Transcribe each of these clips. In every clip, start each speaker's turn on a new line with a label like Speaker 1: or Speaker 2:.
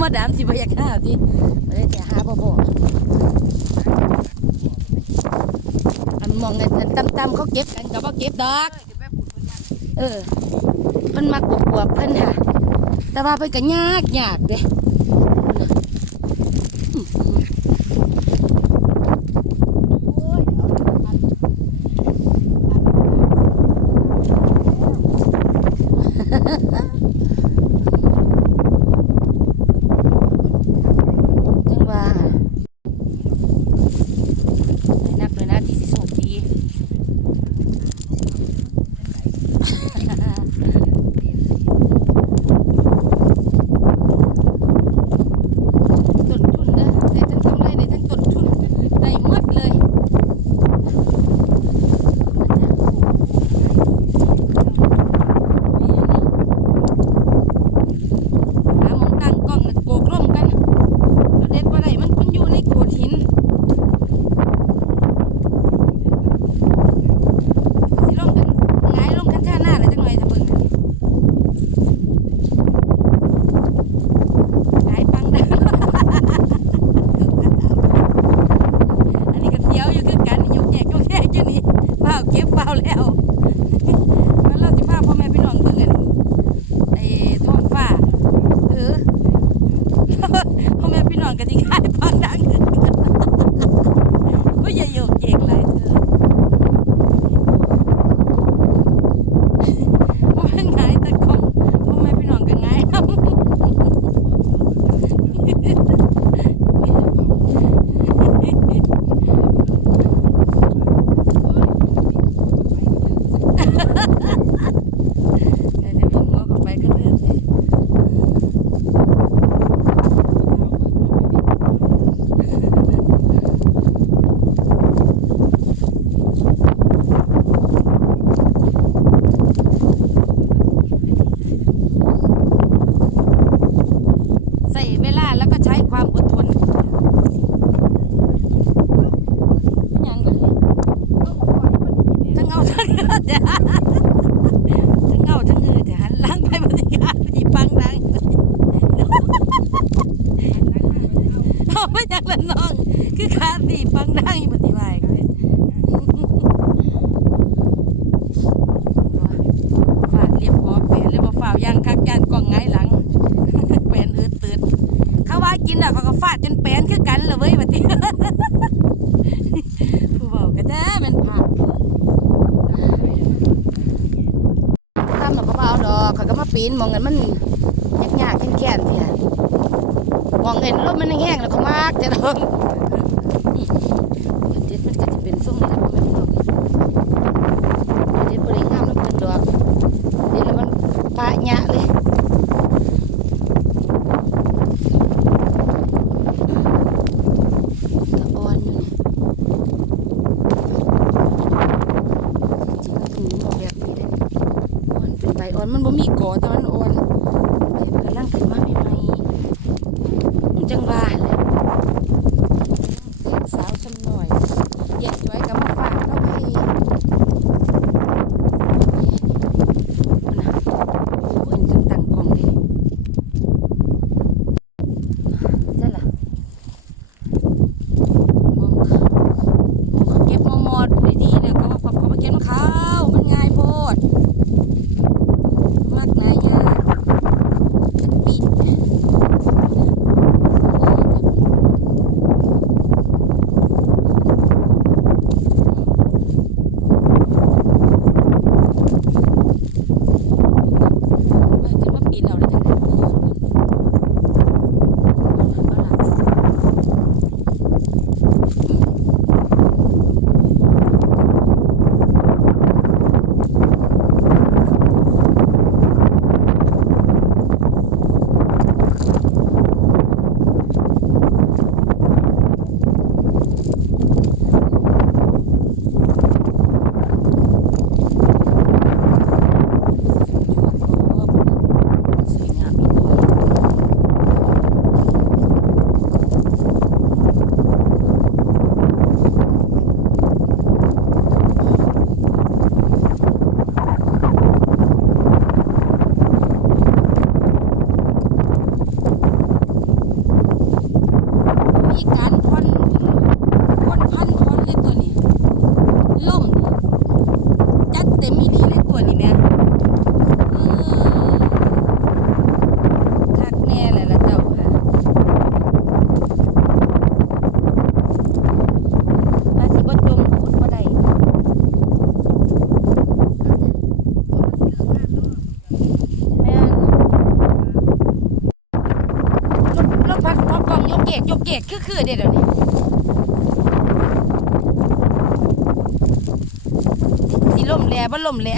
Speaker 1: มาดามสิบอยากข้าสิมาได้แต่หาพ่อ่ออันมองเงินตั้มๆเขาเก็บกันกับว่าเก็บดอก เออเพิ่นมากปวบเพิ่นค่ะ แต่ว่าไปกันยากยากเด้ ความอีนมองเงินมันยากยากแค่นเถี่ยมองเงินรถมันแห้งแล้วก็มากจะต้องด็ดมันก็จะเป็นส่งนี้ อ่อนมันบ่มีกอแต่มันอ่อนใบมันกำลังขึ้นมาใหม่ๆจังหวะาแหละ ล่มแลย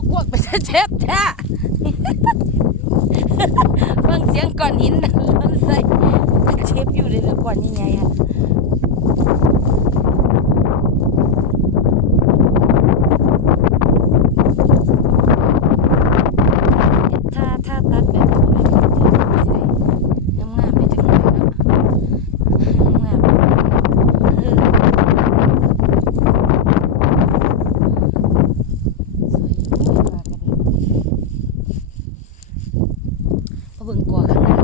Speaker 1: กพวกไปเช็บแท้ฟังเสียงก่อนหินมันใส่เช็บอยู่เลยก่อนนี่ไงฮะ บิ่งกว่าข้างน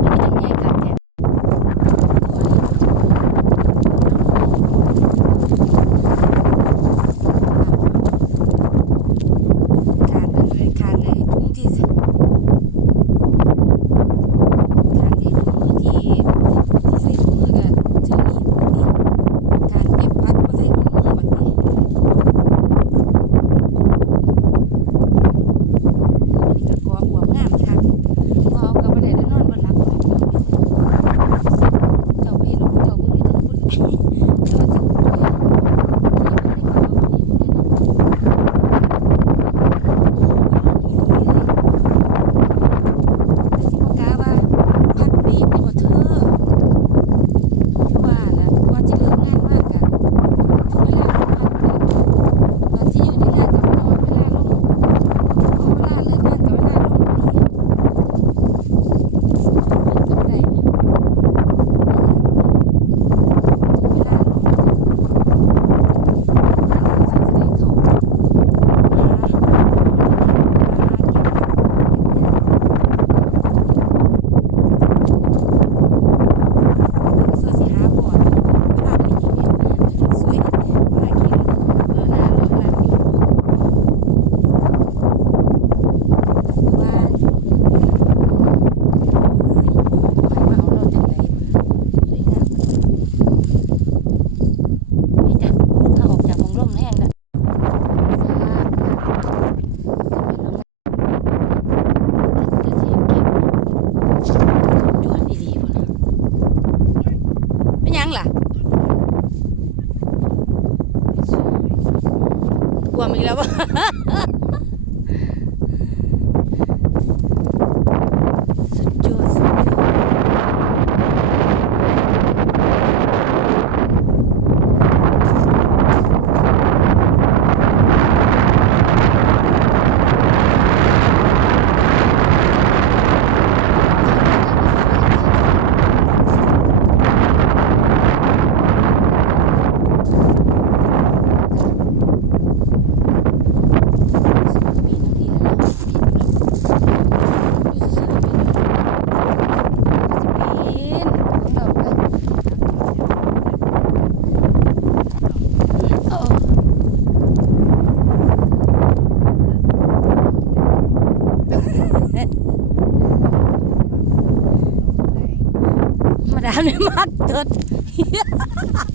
Speaker 1: যাব เอิด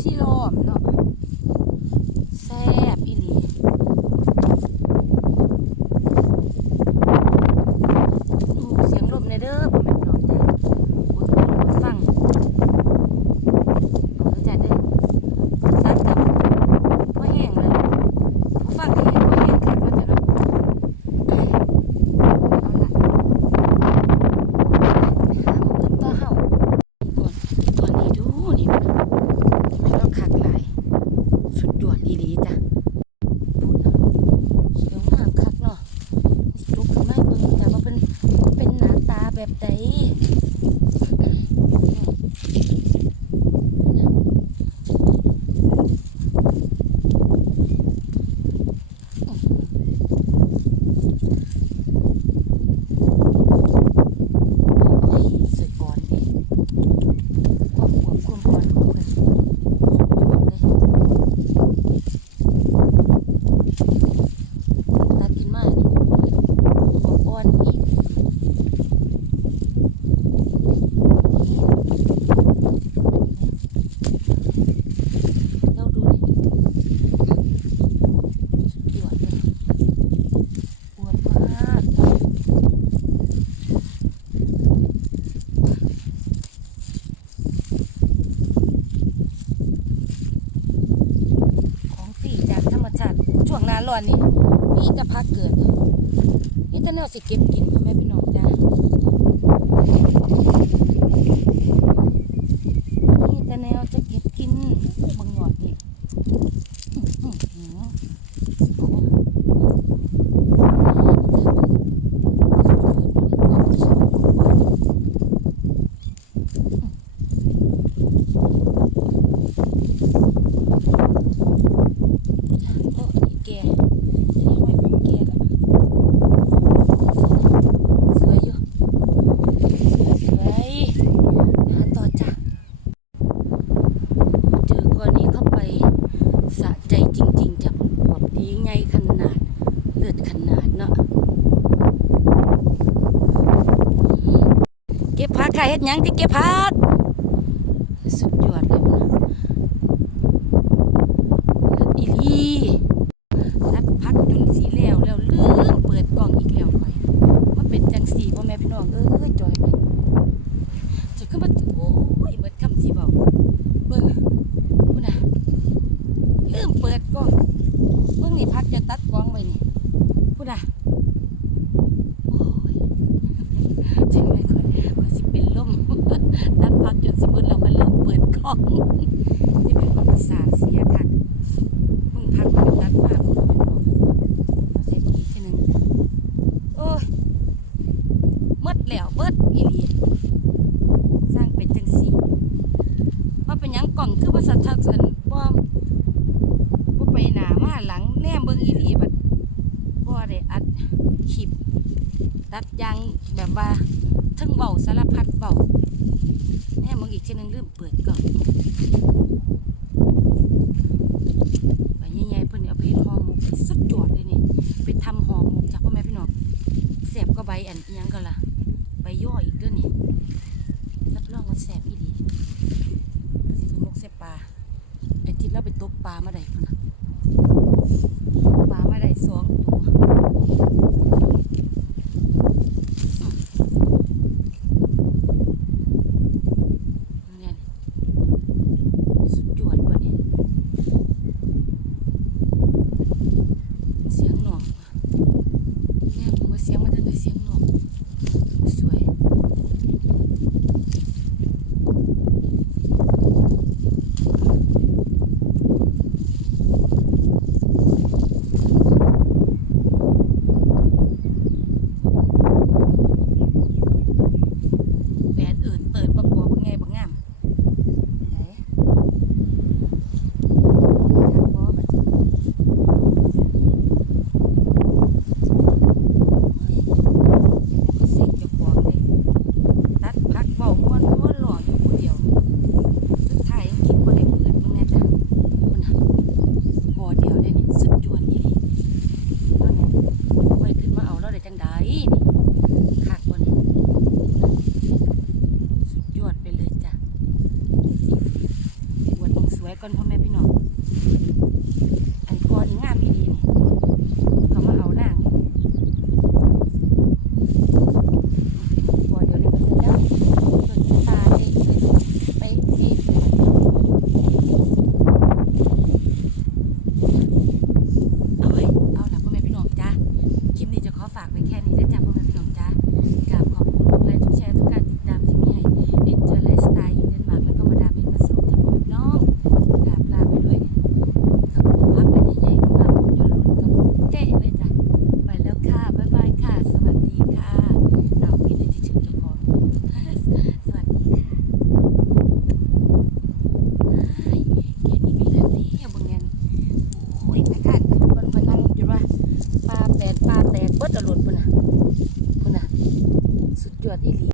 Speaker 1: 气到我们了。嗯嗯嗯。 บผักค่ะเฮ็ดยังติ๊เก็บผักสุดยอด นสมมติเราก็เริ่มเปิดกล้องที่เป็นของปรสาเสียค่ะมึงพักมึงนัดมากมึงเป็นของเขาใจมึงอีกทีหนึงโอ้ยมื่ดแล้วเบิดอีหลีสร้างเป็นจังสีว่าเป็นยังกล่องคือว่า